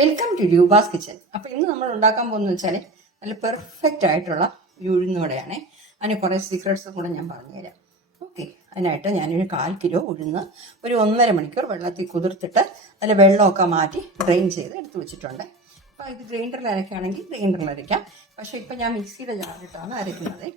Welcome to Roopa's kitchen അപ്പോൾ ഇന്ന് നമ്മൾ ഉണ്ടാക്കാൻ പോകുന്നത് വെച്ചാൽ നല്ല പെർഫെക്റ്റ് ആയിട്ടുള്ള ഈ ഉഴുന്നുവടയാണ്. അതിന് കുറേ സീക്രട്സും കൂടെ ഞാൻ പറഞ്ഞുതരാം. ഓക്കെ അതിനായിട്ട് ഞാനൊരു കാൽ കിലോ ഉഴുന്ന് ഒരു ഒന്നര മണിക്കൂർ വെള്ളത്തിൽ കുതിർത്തിട്ട് അതിൽ വെള്ളമൊക്കെ മാറ്റി ഡ്രെയിൻ ചെയ്ത് എടുത്തു വെച്ചിട്ടുണ്ട്. അപ്പോൾ ഇത് ഗ്രൈൻഡറിൽ അരയ്ക്കുകയാണെങ്കിൽ ഗ്രൈൻഡറിൽ അരയ്ക്കാം. പക്ഷേ ഇപ്പം ഞാൻ മിക്സിയുടെ ജാറിട്ടാണ് അരയ്ക്കുന്നത്.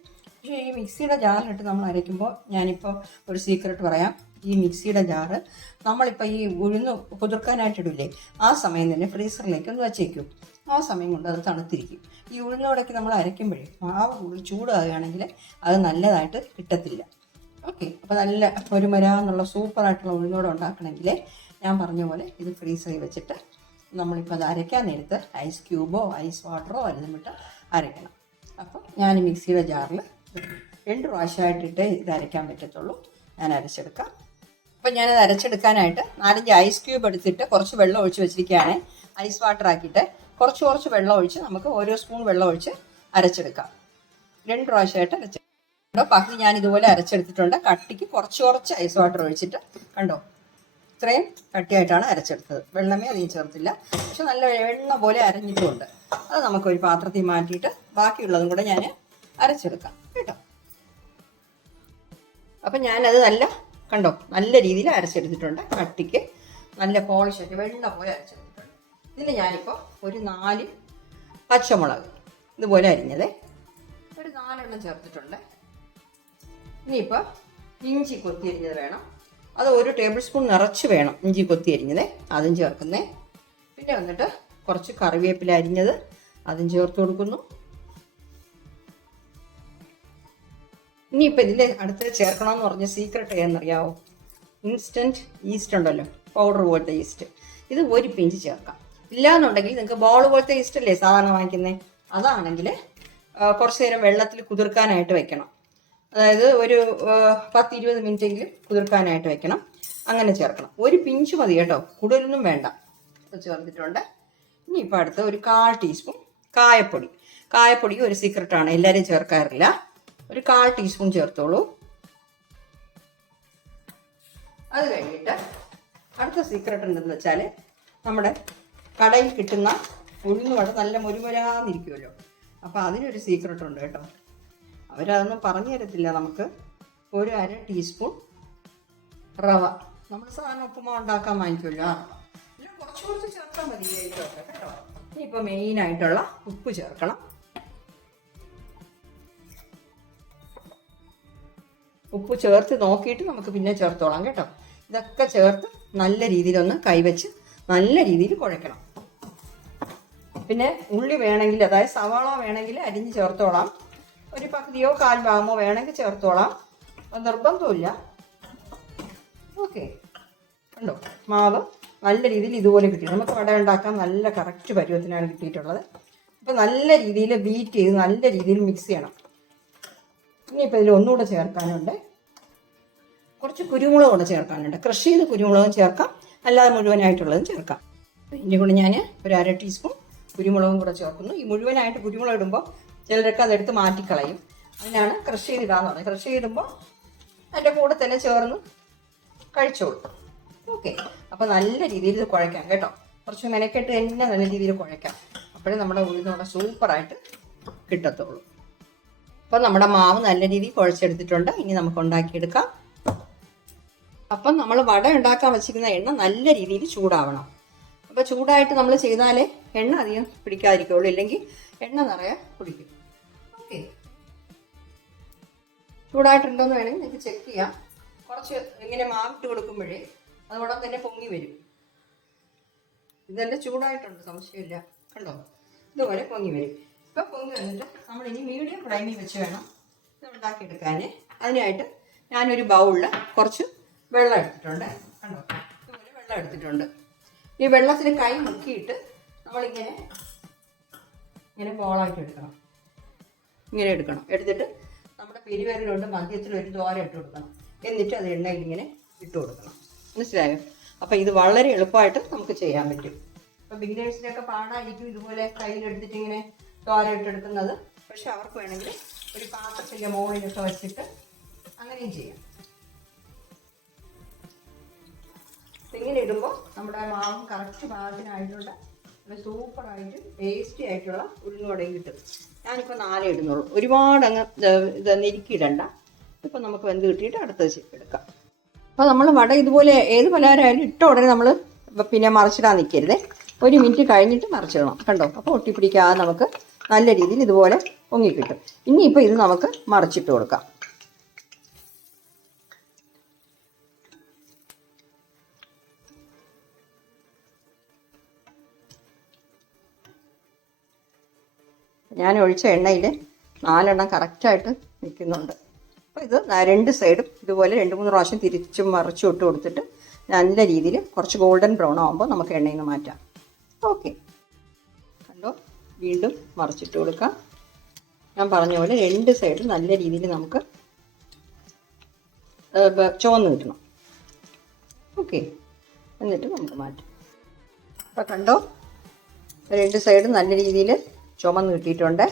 പക്ഷേ ഈ മിക്സിയുടെ ജാറിലിട്ട് നമ്മൾ അരയ്ക്കുമ്പോൾ ഞാനിപ്പോൾ ഒരു സീക്രട്ട് പറയാം. ഈ മിക്സിയുടെ ജാറ് നമ്മളിപ്പോൾ ഈ ഉഴുന്ന് കുതിർക്കാനായിട്ട് ഇടില്ലേ? ആ സമയം തന്നെ ഫ്രീസറിലേക്ക് ഒന്ന് വച്ചേക്കും. ആ സമയം കൊണ്ട് അത് തണുത്തിരിക്കും. ഈ ഉഴുന്നോടൊക്കെ നമ്മൾ അരയ്ക്കുമ്പോഴേ മാവ് ചൂടാകുകയാണെങ്കിൽ അത് നല്ലതായിട്ട് കിട്ടത്തില്ല. ഓക്കെ അപ്പോൾ നല്ല ഒരു മരാന്നുള്ള സൂപ്പറായിട്ടുള്ള ഉഴുന്നോട് ഉണ്ടാക്കണമെങ്കിൽ ഞാൻ പറഞ്ഞ പോലെ ഇത് ഫ്രീസറിൽ വെച്ചിട്ട് നമ്മളിപ്പോൾ അത് അരയ്ക്കാൻ നേരത്ത് ഐസ് ക്യൂബോ ഐസ് വാട്ടറോ എല്ലാം വിട്ട് അരയ്ക്കണം. അപ്പോൾ ഞാൻ മിക്സിയുടെ ജാറിൽ രണ്ട് പ്രാവശ്യമായിട്ടിട്ട് ഇത് അരയ്ക്കാൻ പറ്റത്തുള്ളൂ. ഞാൻ അരച്ചെടുക്കാം. അപ്പം ഞാനത് അരച്ചെടുക്കാനായിട്ട് നാലഞ്ച് ഐസ് ക്യൂബ് എടുത്തിട്ട് കുറച്ച് വെള്ളം ഒഴിച്ച് വെച്ചിരിക്കുകയാണ്. ഐസ് വാട്ടർ ആക്കിയിട്ട് കുറച്ച് കുറച്ച് വെള്ളം ഒഴിച്ച് നമുക്ക് ഓരോ സ്പൂൺ വെള്ളം ഒഴിച്ച് അരച്ചെടുക്കാം. രണ്ട് പ്രാവശ്യമായിട്ട് അരച്ചെടുക്കാം കണ്ടോ? പകുതി ഞാൻ ഇതുപോലെ അരച്ചെടുത്തിട്ടുണ്ട്. കട്ടിക്ക് കുറച്ച് കുറച്ച് ഐസ് വാട്ടർ ഒഴിച്ചിട്ട് കണ്ടോ? ഇത്രയും കട്ടിയായിട്ടാണ് അരച്ചെടുത്തത്. വെള്ളമേ അധികം ചേർത്തില്ല. പക്ഷെ നല്ല എണ്ണ പോലെ അരഞ്ഞിട്ടുണ്ട് അത് നമുക്കൊരു പാത്രത്തിൽ മാറ്റിയിട്ട് ബാക്കിയുള്ളതും കൂടെ ഞാൻ അരച്ചെടുക്കാം കേട്ടോ. അപ്പം ഞാനത് നല്ല കണ്ടോ നല്ല രീതിയിൽ അരച്ചെടുത്തിട്ടുണ്ട്. കട്ടിക്ക് നല്ല പോളിഷായിട്ട് വെള്ളം പോലെ അരച്ചെടുത്തിട്ടുണ്ട്. ഇതിൽ ഞാനിപ്പോൾ ഒരു നാല് പച്ചമുളക് ഇതുപോലെ അരിഞ്ഞത്. ഒരു നാലെണ്ണം ചേർത്തിട്ടുണ്ട്. ഇനിയിപ്പോൾ ഇഞ്ചി കൊത്തി അരിഞ്ഞത് വേണം. അത് ഒരു ടേബിൾ സ്പൂൺ നിറച്ച് വേണം ഇഞ്ചി കൊത്തി അരിഞ്ഞത്. അതും ചേർക്കുന്നേ. പിന്നെ വന്നിട്ട് കുറച്ച് കറിവേപ്പില അരിഞ്ഞത് അതും ചേർത്ത് കൊടുക്കുന്നു. ഇനിയിപ്പോൾ ഇതിന്റെ അടുത്ത് ചേർക്കണമെന്ന് പറഞ്ഞ സീക്രട്ട് ഏതെന്നറിയാവോ? ഇൻസ്റ്റന്റ് ഈസ്റ്റ് ഉണ്ടല്ലോ പൗഡർ പോലത്തെ ഈസ്റ്റ് ഇത് ഒരു പിഞ്ച് ചേർക്കാം. ഇല്ലാന്നുണ്ടെങ്കിൽ നിങ്ങൾക്ക് ബോൾ പോലത്തെ ഈസ്റ്റ് അല്ലേ സാധാരണ വാങ്ങിക്കുന്നത് അതാണെങ്കിൽ കുറച്ച് നേരം വെള്ളത്തിൽ കുതിർക്കാനായിട്ട് വെക്കണം. അതായത് ഒരു പത്ത് ഇരുപത് മിനിറ്റെങ്കിലും കുതിർക്കാനായിട്ട് വെക്കണം. അങ്ങനെ ചേർക്കണം. ഒരു പിഞ്ച് മതി കേട്ടോ. കൂടുതലൊന്നും വേണ്ട. ചേർത്തിട്ടുണ്ട്. ഇനി ഇപ്പം അടുത്ത് ഒരു കാൽ ടീസ്പൂൺ കായപ്പൊടി. കായപ്പൊടി ഒരു സീക്രട്ടാണ് എല്ലാവരും ചേർക്കാറില്ല. ഒരു കാൽ ടീസ്പൂൺ ചേർത്തോളൂ. അത് കഴിഞ്ഞിട്ട് അടുത്ത സീക്രട്ട് എന്തെന്ന് വെച്ചാൽ നമ്മുടെ കടയിൽ കിട്ടുന്ന ഉഴുന്നുവട നല്ല മുരുമുരാന്നിരിക്കുമല്ലോ അപ്പോൾ അതിനൊരു സീക്രട്ട് ഉണ്ട് കേട്ടോ. അവരതൊന്നും പറഞ്ഞു തരത്തില്ല നമുക്ക്. ഒരു അര ടീസ്പൂൺ റവ. നമ്മൾ സാധാരണ ഉപ്പുമാവ് ഉണ്ടാക്കാൻ വാങ്ങിക്കുമല്ലോ ആ കുറച്ച് കുറച്ച് ചേർത്താൽ മതി കേട്ടോ. ഇനിയിപ്പോൾ മെയിനായിട്ടുള്ള ഉപ്പ് ചേർക്കണം. ഉപ്പ് ചേർത്ത് നോക്കിയിട്ട് നമുക്ക് പിന്നെ ചേർത്തോളാം കേട്ടോ. ഇതൊക്കെ ചേർത്ത് നല്ല രീതിയിലൊന്ന് കൈവച്ച് നല്ല രീതിയിൽ കുഴക്കണം പിന്നെ ഉള്ളി വേണമെങ്കിൽ അതായത് സവാള വേണമെങ്കിൽ അരിഞ്ഞ് ചേർത്തോളാം. ഒരു പകുതിയോ കാൽ ഭാഗമോ വേണമെങ്കിൽ ചേർത്തോളാം. നിർബന്ധമില്ല ഓക്കെ. ഉണ്ടോ മാവ് നല്ല രീതിയിൽ ഇതുപോലെ കിട്ടി. നമുക്ക് വട ഉണ്ടാക്കാൻ നല്ല കറക്റ്റ് പരുവത്തിനാണ് കിട്ടിയിട്ടുള്ളത്. അപ്പോൾ നല്ല രീതിയിൽ ബീറ്റ് ചെയ്ത് നല്ല രീതിയിൽ മിക്സ് ചെയ്യണം. ഇനിയിപ്പോൾ ഇതിൽ ഒന്നുകൂടെ ചേർക്കാനുണ്ട്. കുറച്ച് കുരുമുളക് കൂടെ ചേർക്കാനുണ്ട്. കൃഷി ചെയ്ത് കുരുമുളകും ചേർക്കാം. അല്ലാതെ മുഴുവനായിട്ടുള്ളതും ചേർക്കാം. ഇതിന്റെ കൂടെ ഞാൻ ഒരു അര ടീസ്പൂൺ കുരുമുളകും കൂടെ ചേർക്കുന്നു. ഈ മുഴുവനായിട്ട് കുരുമുളക് ഇടുമ്പോൾ ചിലരൊക്കെ അതെടുത്ത് മാറ്റിക്കളയും. അതിനാണ് കൃഷി ചെയ്തിടാന്ന് പറയുന്നത് കൃഷി ചെയ്തിടുമ്പോൾ അതിന്റെ കൂടെ തന്നെ ചേർന്ന് കഴിച്ചോളൂ. ഓക്കെ. അപ്പോൾ നല്ല രീതിയിൽ ഇത് കുഴയ്ക്കാം കേട്ടോ. കുറച്ച് മെനക്കെട്ട് തന്നെ നല്ല രീതിയിൽ കുഴയ്ക്കാം. അപ്പോഴേ നമ്മുടെ ഉഴുന്നോടെ സൂപ്പറായിട്ട് കിട്ടത്തുള്ളൂ. അപ്പോൾ നമ്മുടെ മാവ് നല്ല രീതിയിൽ കുഴച്ചെടുത്തിട്ടുണ്ട്. ഇനി നമുക്ക് ഉണ്ടാക്കിയെടുക്കാം. അപ്പം നമ്മൾ വട ഉണ്ടാക്കാൻ വെച്ചിരിക്കുന്ന എണ്ണ നല്ല രീതിയിൽ ചൂടാവണം. അപ്പോൾ ചൂടായിട്ട് നമ്മൾ ചെയ്താലേ എണ്ണ അധികം പിടിക്കാതിരിക്കുള്ളൂ ഇല്ലെങ്കിൽ എണ്ണ നിറയെ കുടിക്കും. ഓക്കെ. ചൂടായിട്ടുണ്ടോയെന്ന് വേണമെങ്കിൽ നിങ്ങൾക്ക് ചെക്ക് ചെയ്യാം. കുറച്ച് ഇങ്ങനെ മാവിട്ട് കൊടുക്കുമ്പോഴേ അതോടൊപ്പം തന്നെ പൊങ്ങി വരും. ഇതെല്ലാം ചൂടായിട്ടുണ്ട് സംശയമില്ല. കണ്ടോ? ഇതുപോലെ പൊങ്ങി വരും. ഇപ്പം പൊങ്ങി വന്നിട്ട് നമ്മൾ ഇനി മീഡിയം ഫ്ലെയിമിൽ വെച്ച് വേണം ഇത് ഉണ്ടാക്കിയെടുക്കാൻ അതിനായിട്ട് ഞാനൊരു ബൗളിൽ കുറച്ച് വെള്ളം എടുത്തിട്ടുണ്ട്. കണ്ടോ? ഇതുപോലെ വെള്ളം എടുത്തിട്ടുണ്ട്. ഈ വെള്ളത്തിൽ കൈ മുക്കിയിട്ട് നമ്മളിങ്ങനെ ഇങ്ങനെ ബോളാക്കി എടുക്കണം. ഇങ്ങനെ എടുക്കണം. എടുത്തിട്ട് നമ്മുടെ പെരുവിരലുകൊണ്ട് മധ്യത്തിൽ ഒരു ദ്വാരം ഇട്ട് കൊടുക്കണം. എന്നിട്ട് അത് എണ്ണയിൽ ഇങ്ങനെ ഇട്ട് കൊടുക്കണം. മനസ്സിലായോ? അപ്പം ഇത് വളരെ എളുപ്പമായിട്ട് നമുക്ക് ചെയ്യാൻ പറ്റും. ഇപ്പം ബിഗിനേഴ്സിനൊക്കെ പാടായിരിക്കും ഇതുപോലെ കയ്യിലെടുത്തിട്ട് ഇങ്ങനെ ദ്വാരം ഇട്ടെടുക്കുന്നത് പക്ഷെ അവർക്ക് വേണമെങ്കിൽ ഒരു പാത്രത്തിന്റെ മോളിലൊക്കെ വെച്ചിട്ട് അങ്ങനെയും ചെയ്യാം. ഇങ്ങനെ ഇടുമ്പോൾ നമ്മുടെ മാവും കറക്റ്റ് ഭാഗത്തിനായിട്ടുള്ള നല്ല സൂപ്പറായിട്ട് ടേസ്റ്റി ആയിട്ടുള്ള ഉഴുന്നുവടയും കിട്ടും. ഞാനിപ്പോൾ നാലേ ഇടുന്നുള്ളൂ. ഒരുപാട് അങ്ങ് ഇത് നെരുക്കിയിടണ്ട ഇപ്പം നമുക്ക് വെന്ത് കിട്ടിയിട്ട് അടുത്തത് എടുക്കാം. അപ്പോൾ നമ്മൾ വട ഇതുപോലെ ഏത് പലഹാരമായാലും ഇട്ട ഉടനെ നമ്മൾ പിന്നെ മറിച്ചിടാൻ നിൽക്കരുതേ. ഒരു മിനിറ്റ് കഴിഞ്ഞിട്ട് മറിച്ചിടണം. കണ്ടോ? അപ്പോൾ ഒട്ടിപ്പിടിക്കാതെ നമുക്ക് നല്ല രീതിയിൽ ഇതുപോലെ പൊങ്ങി കിട്ടും ഇനിയിപ്പോൾ ഇത് നമുക്ക് മറിച്ചിട്ട് കൊടുക്കാം. ഞാൻ ഒഴിച്ച എണ്ണയിൽ നാലെണ്ണം കറക്റ്റായിട്ട് നിൽക്കുന്നുണ്ട്. അപ്പോൾ ഇത് രണ്ട് സൈഡും ഇതുപോലെ രണ്ട് മൂന്ന് പ്രാവശ്യം തിരിച്ചും മറിച്ചും ഇട്ട് കൊടുത്തിട്ട് നല്ല രീതിയിൽ കുറച്ച് ഗോൾഡൻ ബ്രൗൺ ആകുമ്പോൾ നമുക്ക് എണ്ണയിൽ നിന്ന് മാറ്റാം. ഓക്കെ വീണ്ടും മറിച്ചിട്ട് കൊടുക്കാം. ഞാൻ പറഞ്ഞ പോലെ രണ്ട് സൈഡും നല്ല രീതിയിൽ നമുക്ക് ചുവന്ന് കിട്ടണം. ഓക്കെ എന്നിട്ട് നമുക്ക് മാറ്റാം. അപ്പോൾ കണ്ടോ? രണ്ട് സൈഡും നല്ല രീതിയിൽ ചുമന്ന് കിട്ടിയിട്ടുണ്ട്.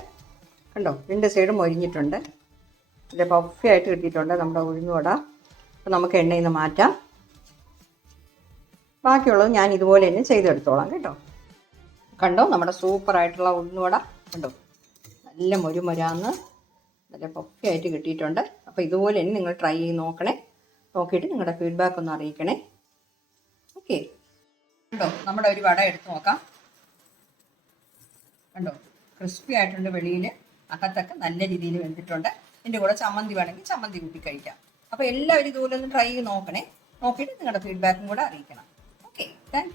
കണ്ടോ? രണ്ട് സൈഡും മൊരിഞ്ഞിട്ടുണ്ട്. നല്ല പഫി ആയിട്ട് കിട്ടിയിട്ടുണ്ട് നമ്മുടെ ഉഴുന്നുവട. അപ്പോൾ നമുക്ക് എണ്ണയിൽ നിന്ന് മാറ്റാം. ബാക്കിയുള്ളത് ഞാൻ ഇതുപോലെ തന്നെ ചെയ്തെടുത്തോളാം കേട്ടോ. കണ്ടോ? നമ്മുടെ സൂപ്പർ ആയിട്ടുള്ള ഉഴുന്നുവട കണ്ടോ? നല്ല മൊരുമൊരാന്ന് നല്ല പഫി ആയിട്ട് കിട്ടിയിട്ടുണ്ട്. അപ്പോൾ ഇതുപോലെ തന്നെ നിങ്ങൾ ട്രൈ ചെയ്ത് നോക്കണേ. നോക്കിയിട്ട് നിങ്ങളുടെ ഫീഡ്ബാക്ക് ഒന്ന് അറിയിക്കണേ. ഓക്കെ കണ്ടോ? നമ്മുടെ ഒരു വട എടുത്ത് നോക്കാം. കണ്ടോ? ക്രിസ്പി ആയിട്ടുണ്ട് വെളിയിൽ അകത്തൊക്കെ നല്ല രീതിയിൽ വെന്തിട്ടുണ്ട്. ഇതിന്റെ കൂടെ ചമ്മന്തി വേണമെങ്കിൽ ചമ്മന്തി കൂട്ടി കഴിക്കാം. അപ്പോൾ എല്ലാവരും ഇതുപോലെ ഒന്ന് ട്രൈ ചെയ്ത് നോക്കണേ. നോക്കിയിട്ട് നിങ്ങളുടെ ഫീഡ്ബാക്കും കൂടെ അറിയിക്കണം. Okay thank